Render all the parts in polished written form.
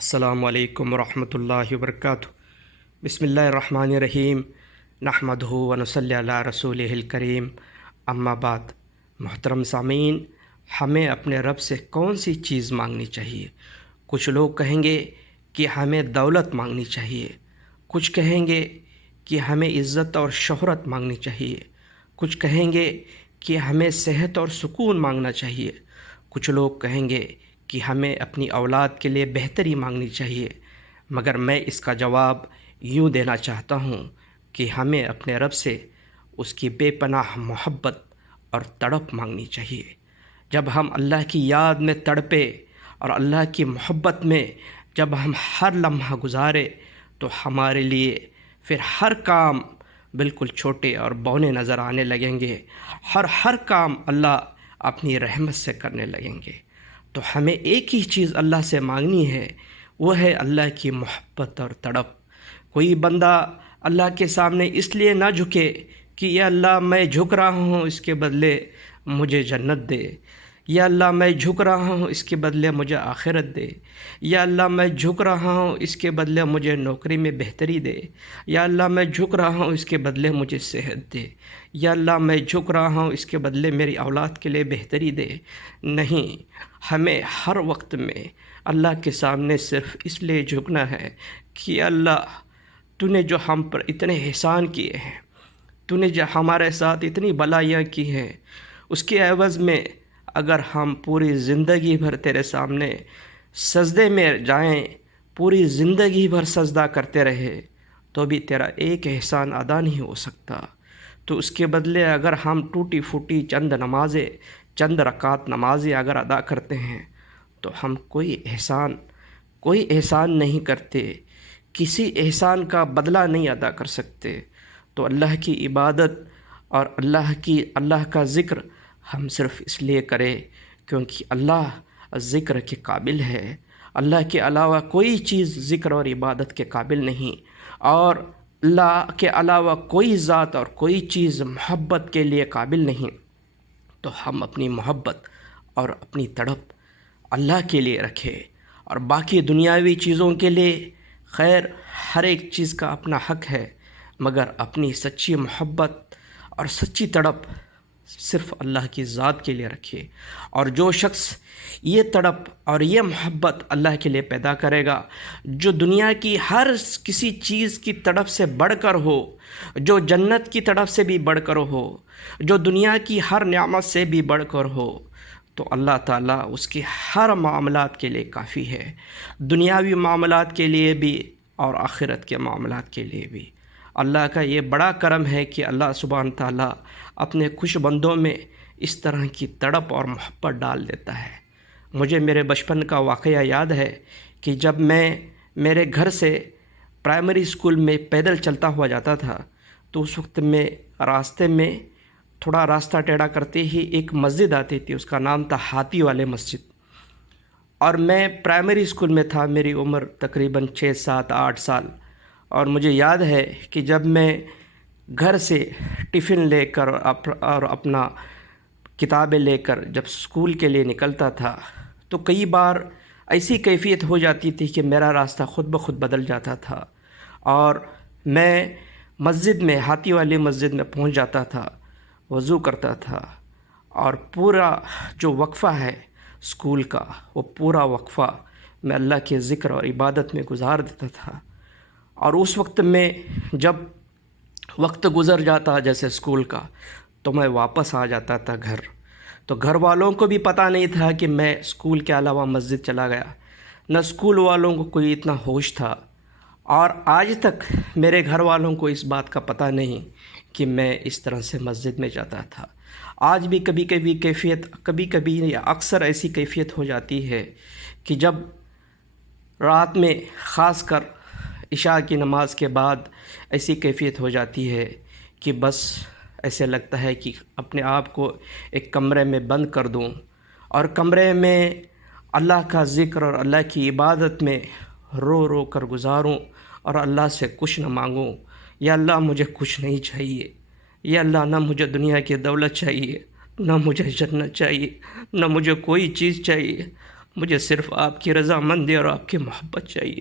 السلام علیکم ورحمۃ اللہ وبرکاتہ۔ بسم اللہ الرحمن الرحیم، نحمدہ ونصلی علی رسولہ الکریم، اما بعد۔ محترم سامعین، ہمیں اپنے رب سے کون سی چیز مانگنی چاہیے؟ کچھ لوگ کہیں گے کہ ہمیں دولت مانگنی چاہیے، کچھ کہیں گے کہ ہمیں عزت اور شہرت مانگنی چاہیے، کچھ کہیں گے کہ ہمیں صحت اور سکون مانگنا چاہیے، کچھ لوگ کہیں گے کہ ہمیں اپنی اولاد کے لیے بہتری مانگنی چاہیے، مگر میں اس کا جواب یوں دینا چاہتا ہوں کہ ہمیں اپنے رب سے اس کی بے پناہ محبت اور تڑپ مانگنی چاہیے۔ جب ہم اللہ کی یاد میں تڑپے اور اللہ کی محبت میں جب ہم ہر لمحہ گزارے تو ہمارے لیے پھر ہر کام بالکل چھوٹے اور بونے نظر آنے لگیں گے، ہر کام اللہ اپنی رحمت سے کرنے لگیں گے۔ تو ہمیں ایک ہی چیز اللہ سے مانگنی ہے، وہ ہے اللہ کی محبت اور تڑپ۔ کوئی بندہ اللہ کے سامنے اس لیے نہ جھکے کہ یا اللہ میں جھک رہا ہوں اس کے بدلے مجھے جنت دے، یا اللہ میں جھک رہا ہوں اس کے بدلے مجھے آخرت دے، یا اللہ میں جھک رہا ہوں اس کے بدلے مجھے نوکری میں بہتری دے، یا اللہ میں جھک رہا ہوں اس کے بدلے مجھے صحت دے، یا اللہ میں جھک رہا ہوں اس کے بدلے میری اولاد کے لیے بہتری دے۔ نہیں، ہمیں ہر وقت میں اللہ کے سامنے صرف اس لیے جھکنا ہے کہ اللہ تو نے جو ہم پر اتنے احسان کیے ہیں، تو نے جو ہمارے ساتھ اتنی بلائیاں کی ہیں، اس کے عوض میں اگر ہم پوری زندگی بھر تیرے سامنے سجدے میں جائیں، پوری زندگی بھر سجدہ کرتے رہے تو بھی تیرا ایک احسان ادا نہیں ہو سکتا۔ تو اس کے بدلے اگر ہم ٹوٹی پھوٹی چند رکعت نمازیں اگر ادا کرتے ہیں تو ہم کوئی احسان نہیں کرتے، کسی احسان کا بدلہ نہیں ادا کر سکتے۔ تو اللہ کی عبادت اور اللہ کا ذکر ہم صرف اس لیے کریں کیونکہ اللہ ذکر کے قابل ہے۔ اللہ کے علاوہ کوئی چیز ذکر اور عبادت کے قابل نہیں، اور اللہ کے علاوہ کوئی ذات اور کوئی چیز محبت کے لیے قابل نہیں۔ تو ہم اپنی محبت اور اپنی تڑپ اللہ کے لیے رکھیں، اور باقی دنیاوی چیزوں کے لیے خیر ہر ایک چیز کا اپنا حق ہے، مگر اپنی سچی محبت اور سچی تڑپ صرف اللہ کی ذات کے لیے رکھے۔ اور جو شخص یہ تڑپ اور یہ محبت اللہ کے لیے پیدا کرے گا، جو دنیا کی ہر کسی چیز کی تڑپ سے بڑھ کر ہو، جو جنت کی تڑپ سے بھی بڑھ کر ہو، جو دنیا کی ہر نعمت سے بھی بڑھ کر ہو، تو اللہ تعالیٰ اس کے ہر معاملات کے لیے کافی ہے، دنیاوی معاملات کے لیے بھی اور آخرت کے معاملات کے لیے بھی۔ اللہ کا یہ بڑا کرم ہے کہ اللہ سبحانہ تعالیٰ اپنے خوش بندوں میں اس طرح کی تڑپ اور محبت ڈال دیتا ہے۔ مجھے میرے بچپن کا واقعہ یاد ہے کہ جب میں میرے گھر سے پرائمری اسکول میں پیدل چلتا ہوا جاتا تھا تو اس وقت میں راستے میں تھوڑا راستہ ٹیڑھا کرتے ہی ایک مسجد آتی تھی، اس کا نام تھا ہاتھی والے مسجد، اور میں پرائمری اسکول میں تھا، میری عمر تقریباً 6 7 8 سال، اور مجھے یاد ہے کہ جب میں گھر سے ٹفن لے کر اور اپنا کتابیں لے کر جب اسکول کے لیے نکلتا تھا تو کئی بار ایسی کیفیت ہو جاتی تھی کہ میرا راستہ خود بخود بدل جاتا تھا، اور میں مسجد میں ہاتھی والی مسجد میں پہنچ جاتا تھا، وضو کرتا تھا، اور پورا جو وقفہ ہے اسکول کا وہ پورا وقفہ میں اللہ کے ذکر اور عبادت میں گزار دیتا تھا۔ اور اس وقت میں جب وقت گزر جاتا جیسے اسکول کا تو میں واپس آ جاتا تھا گھر، تو گھر والوں کو بھی پتہ نہیں تھا کہ میں اسکول کے علاوہ مسجد چلا گیا، نہ اسکول والوں کو کوئی اتنا ہوش تھا، اور آج تک میرے گھر والوں کو اس بات کا پتہ نہیں کہ میں اس طرح سے مسجد میں جاتا تھا۔ آج بھی کبھی یا اکثر ایسی کیفیت ہو جاتی ہے کہ جب رات میں خاص کر عشاء کی نماز کے بعد ایسی کیفیت ہو جاتی ہے کہ بس ایسے لگتا ہے کہ اپنے آپ کو ایک کمرے میں بند کر دوں اور کمرے میں اللہ کا ذکر اور اللہ کی عبادت میں رو رو کر گزاروں اور اللہ سے کچھ نہ مانگوں۔ یا اللہ مجھے کچھ نہیں چاہیے، یا اللہ نہ مجھے دنیا کی دولت چاہیے، نہ مجھے جنت چاہیے، نہ مجھے کوئی چیز چاہیے، مجھے صرف آپ کی رضامندی اور آپ کی محبت چاہیے،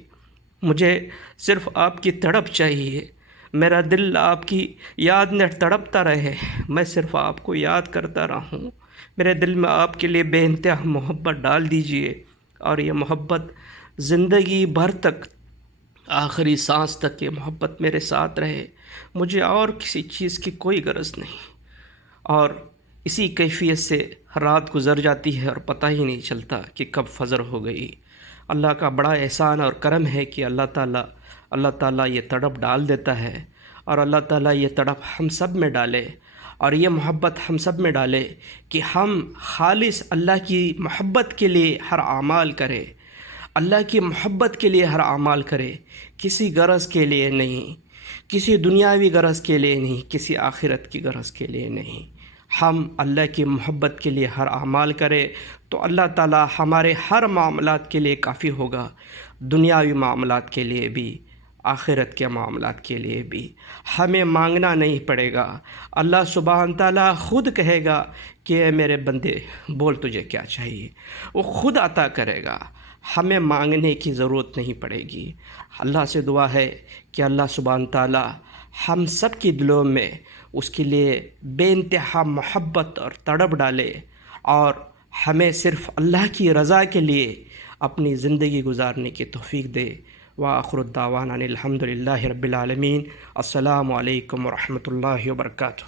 مجھے صرف آپ کی تڑپ چاہیے، میرا دل آپ کی یاد میں تڑپتا رہے، میں صرف آپ کو یاد کرتا رہوں، میرے دل میں آپ کے لیے بے انتہا محبت ڈال دیجئے، اور یہ محبت زندگی بھر تک، آخری سانس تک یہ محبت میرے ساتھ رہے، مجھے اور کسی چیز کی کوئی غرض نہیں۔ اور اسی کیفیت سے رات گزر جاتی ہے اور پتہ ہی نہیں چلتا کہ کب فجر ہو گئی۔ اللہ کا بڑا احسان اور کرم ہے کہ اللہ تعالیٰ یہ تڑپ ڈال دیتا ہے، اور اللہ تعالیٰ یہ تڑپ ہم سب میں ڈالے، اور یہ محبت ہم سب میں ڈالے کہ ہم خالص اللہ کی محبت کے لیے ہر اعمال کریں، اللہ کی محبت کے لیے ہر اعمال کرے، کسی غرض کے لیے نہیں، کسی دنیاوی غرض کے لیے نہیں، کسی آخرت کی غرض کے لیے نہیں۔ ہم اللہ کی محبت کے لیے ہر اعمال کرے تو اللہ تعالیٰ ہمارے ہر معاملات کے لیے کافی ہوگا، دنیاوی معاملات کے لیے بھی، آخرت کے معاملات کے لیے بھی۔ ہمیں مانگنا نہیں پڑے گا، اللہ سبحانہ تعالیٰ خود کہے گا کہ اے میرے بندے بول تجھے کیا چاہیے، وہ خود عطا کرے گا، ہمیں مانگنے کی ضرورت نہیں پڑے گی۔ اللہ سے دعا ہے کہ اللہ سبحانہ تعالیٰ ہم سب کی دلوں میں اس کے لیے بے انتہا محبت اور تڑپ ڈالے، اور ہمیں صرف اللہ کی رضا کے لیے اپنی زندگی گزارنے کی توفیق دے۔ وآخر الدعوانا الحمد للہ رب العالمین۔ السلام علیکم ورحمۃ اللہ وبرکاتہ۔